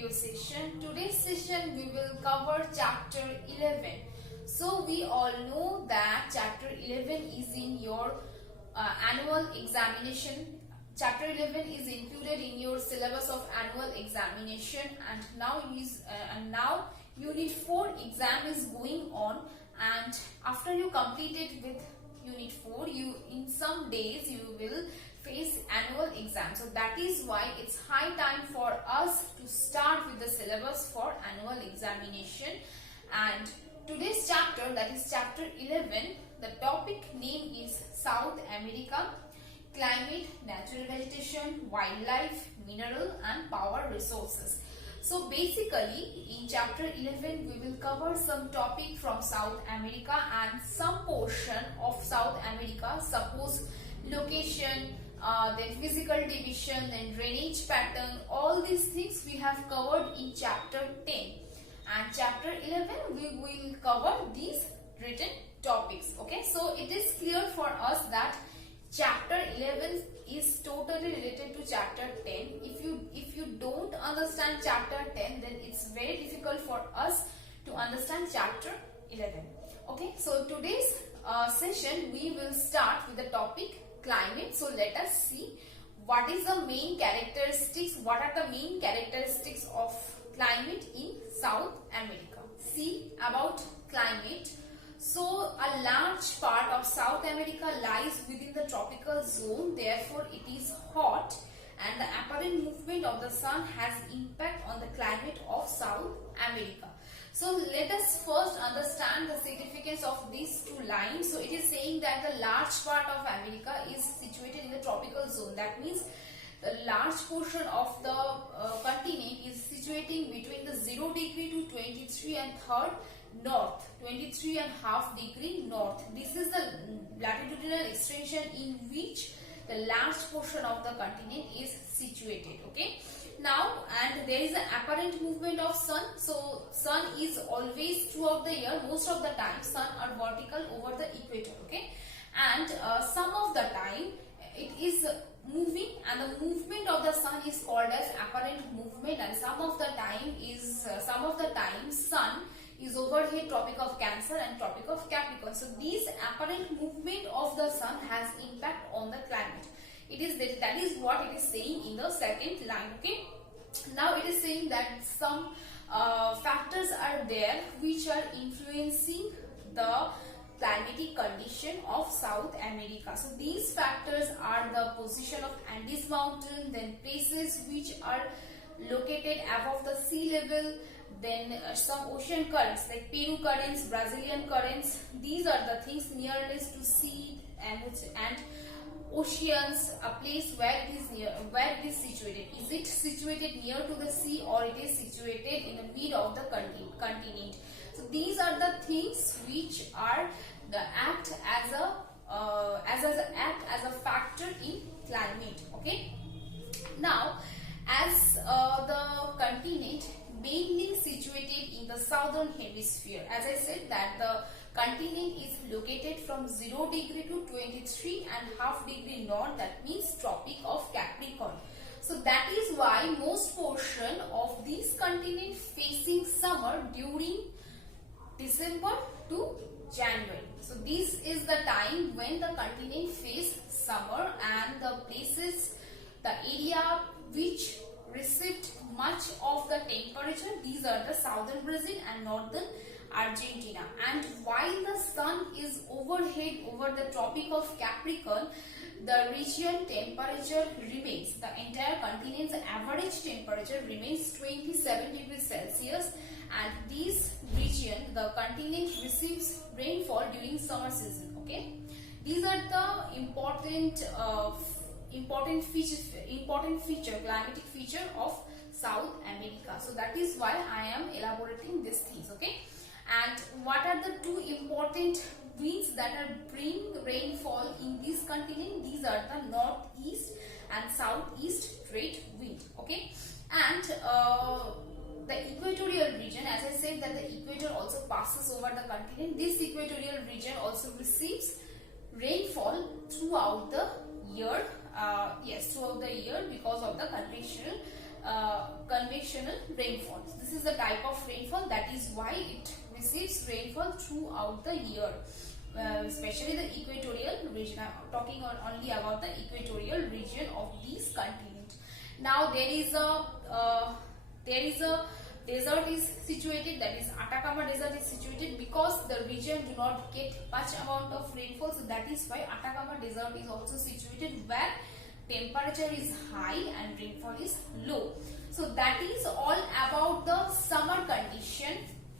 video session. Today's session we will cover chapter 11. So we all know that chapter 11 is in your annual examination. Chapter 11 is included in your syllabus of annual examination, and now unit 4 exam is going on, and after you complete it with unit 4, you in some days you will face annual exam. So that is why it's high time for us to start with the syllabus for annual examination. And today's chapter, that is chapter 11, the topic name is South America: climate, natural vegetation, wildlife, mineral and power resources. So basically in chapter 11 we will cover some topic from South America and some portion of South America, suppose location, then physical division, then drainage pattern. All these things we have covered in chapter 10, and chapter 11 we will cover these written topics. Okay, so it is clear for us that chapter 11 is totally related to chapter 10. If you don't understand chapter 10, then it's very difficult for us to understand chapter 11. Okay, so today's session we will start with the topic climate. So let us see what is the main characteristics, what are the main characteristics of climate in South America. See about climate. So a large part of South America lies within the tropical zone, therefore it is hot, and the apparent movement of the sun has impact on the climate of South America. So let us first understand the significance of these two lines. So it is saying that the large part of America is situated in the tropical zone. That means the large portion of the continent is situating between the 0 degree to 23 and third north, 23.5 degree north. This is the latitudinal extension in which the large portion of the continent is situated. Okay, now, and there is an apparent movement of sun. So sun is always throughout the year, most of the time sun are vertical over the equator. Okay, and some of the time it is moving, and the movement of the sun is called as apparent movement, and some of the time sun is overhead Tropic of Cancer and Tropic of Capricorn. So these apparent movement of the sun has impact on the climate. That is what it is saying in the second line. Okay, now it is saying that some factors are there which are influencing the climatic condition of South America. So these factors are the position of Andes mountain, then places which are located above the sea level, then some ocean currents like Peru currents, Brazilian currents. These are the things nearness to sea and oceans, a place where it is situated. Is it situated near to the sea, or it is situated in the mid of the continent? So these are the things which are act as a factor in climate. Okay, now as the continent mainly situated in the southern hemisphere, as I said that the continent is located from 0 degree to 23.5 degree north, that means Tropic of Capricorn. So that is why most portion of this continent facing summer during December to January. So this is the time when the continent face summer, and the places, the area which received much of the temperature, these are the southern Brazil and northern Argentina. And while the sun is overhead over the Tropic of Capricorn, the region temperature remains, the entire continent's average temperature remains 27 degrees Celsius, and this region, the continent, receives rainfall during summer season. Okay, these are the important feature, climatic feature of South America. So that is why I am elaborating these things. Okay, and what are the two important winds that are bring rainfall in this continent? These are the northeast and southeast trade wind. Okay, and the equatorial region, as I said that the equator also passes over the continent, this equatorial region also receives rainfall throughout the year. Throughout the year because of the convectional convectional rainfall. This is the type of rainfall, that is why it receives rainfall throughout the year. Especially the equatorial region. I am talking only about the equatorial region of this continent. Now there is a desert is situated, that is Atacama Desert is situated, because the region do not get much amount of rainfall, so that is why Atacama Desert is also situated where temperature is high and rainfall is low. So that is all about the summer condition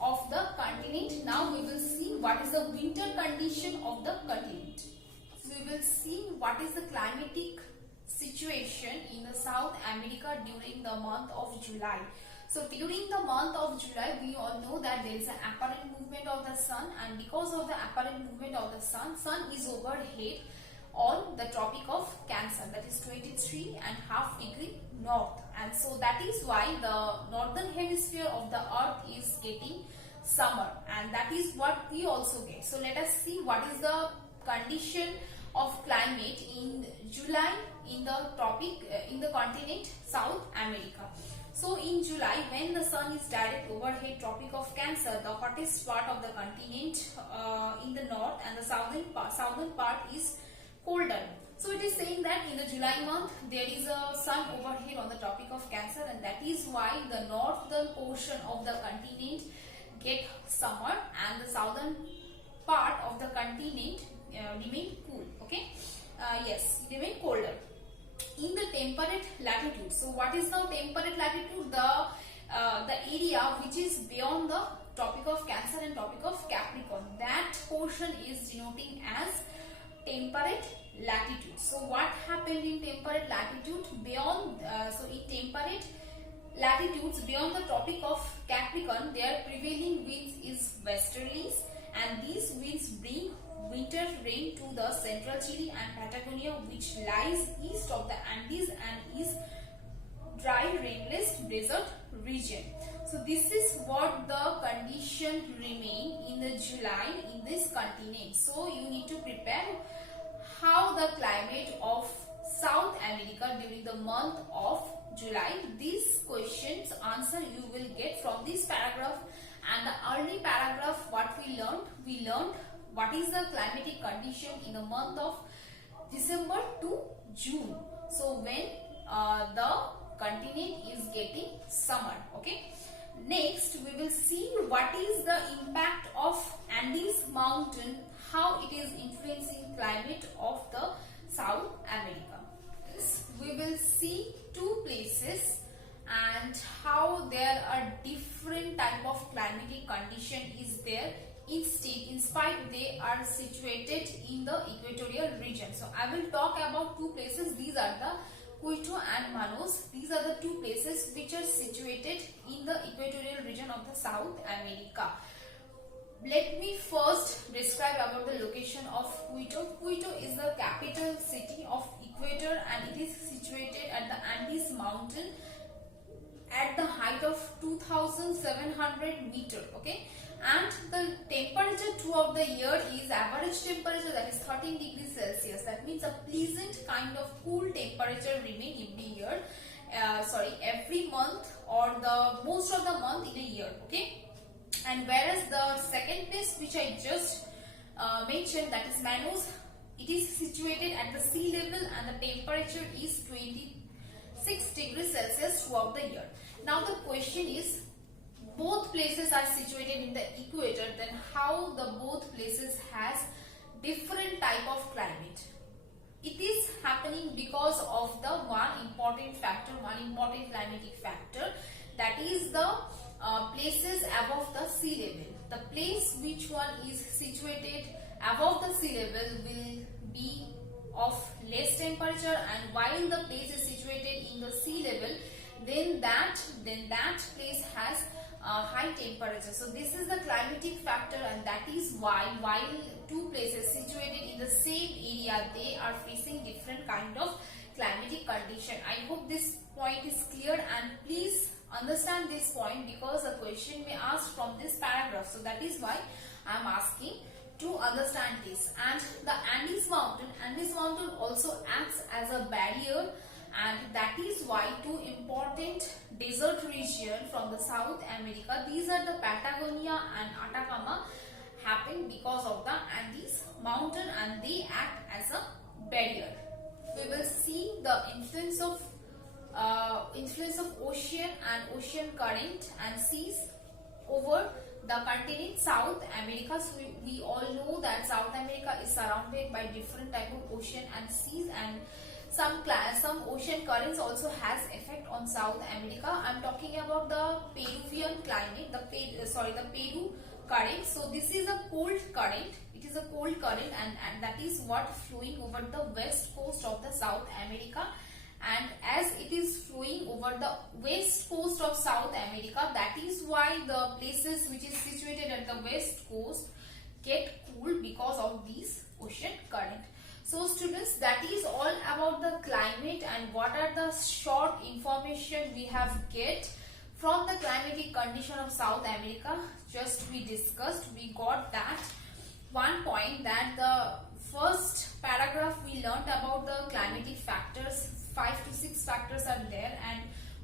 of the continent. Now we will see what is the winter condition of the continent. So we will see what is the climatic situation in the South America during the month of July. So during the month of July, we all know that there is an apparent movement of the sun, and because of the apparent movement of the sun is overhead on the Tropic of Cancer, that is 23.5 degree north, and so that is why the northern hemisphere of the earth is getting summer, and that is what we also get. So let us see what is the condition of climate in July in the in the continent South America. So in July, when the sun is direct overhead Tropic of Cancer, the hottest part of the continent in the north, and the southern part is colder. So it is saying that in the July month there is a sun overhead on the Tropic of Cancer, and that is why the northern portion of the continent get summer and the southern part of the continent remain cool. Okay, yes, remain colder. In the temperate latitude, so what is the temperate latitude? The area which is beyond the Tropic of Cancer and Tropic of Capricorn, that portion is denoting as temperate latitude. So what happened in temperate latitude? Beyond so in temperate latitudes beyond the Tropic of Capricorn, their prevailing winds is westerlies, and these winds bring winter rain to the central Chile and Patagonia, which lies east of the Andes and is dry rainless desert region. So this is what the condition remain in the July in this continent. So you need to prepare how the climate of South America during the month of July. These questions answer you will get from this paragraph, and the early paragraph what we learned what is the climatic condition in the month of December to June. So when the continent is getting summer. Okay. Next we will see what is the impact of Andes mountain, how it is influencing climate of the South America. We will see two places and how there are different type of climatic condition is there. Instead, in spite they are situated in the equatorial region. So I will talk about two places. These are the Quito and Manaus. These are the two places which are situated in the equatorial region of the South America. Let me first describe about the location of Quito. Quito is the capital city of Ecuador, and it is situated at the Andes mountain at the height of 2700 meter. Okay, and the temperature throughout the year is average temperature, that is 13 degrees Celsius. That means a pleasant kind of cool temperature remain every year. Every month or the most of the month in a year. Okay, and whereas the second place which I just mentioned, that is Manaus, it is situated at the sea level and the temperature is 26 degrees Celsius throughout the year. Now the question is, both places are situated in the equator, then how the both places has different type of climate? It is happening because of the one important climatic factor, that is the places above the sea level. The place which one is situated above the sea level will be of less temperature, and while the place is situated in the sea level, then that place has high temperature. So this is the climatic factor, and that is why while two places situated in the same area, they are facing different kind of climatic condition. I hope this point is clear, and please understand this point because a question may ask from this paragraph. So that is why I am asking to understand this. And the Andes mountain also acts as a barrier and that is why two important desert region from the South America, these are the Patagonia and Atacama, happen because of the Andes mountain, and they act as a barrier. We will see the influence of ocean and ocean current and seas over the continent South America. So we all know that South America is surrounded by different type of ocean and seas, and some ocean currents also has effect on South America. I'm talking about the Peruvian climate, the Peru current. So this is a cold current. It is a cold current, and that is what flowing over the west coast of the South America. And as it is flowing over the west coast of South America, that is why the places which is situated at the west coast get cool because of these ocean current. So students, that is all about the climate and what are the short information we have get from the climatic condition of South America. Just we discussed, we got that one point, that the first paragraph we learnt about the climatic factors. 5 to 6 factors are there, and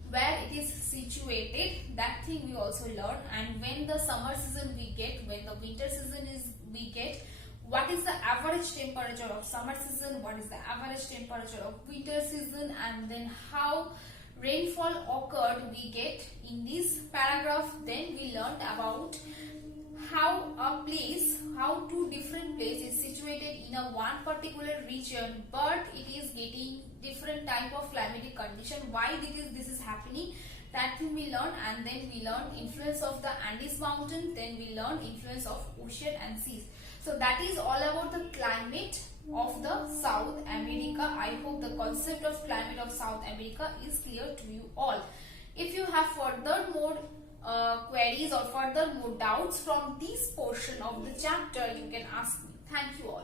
where it is situated, that thing we also learn. And when the summer season we get, when the winter season is we get, what is the average temperature of summer season, what is the average temperature of winter season, and then how rainfall occurred we get in this paragraph. Then we learned about how two different places situated in a one particular region, but it is getting different type of climatic condition. Why this is happening, that thing we learn. And then we learn influence of the Andes mountain, then we learn influence of ocean and seas. So that is all about the climate of the South America. I hope the concept of climate of South America is clear to you all. If you have further more queries or further more doubts from this portion of the chapter, you can ask me. Thank you all.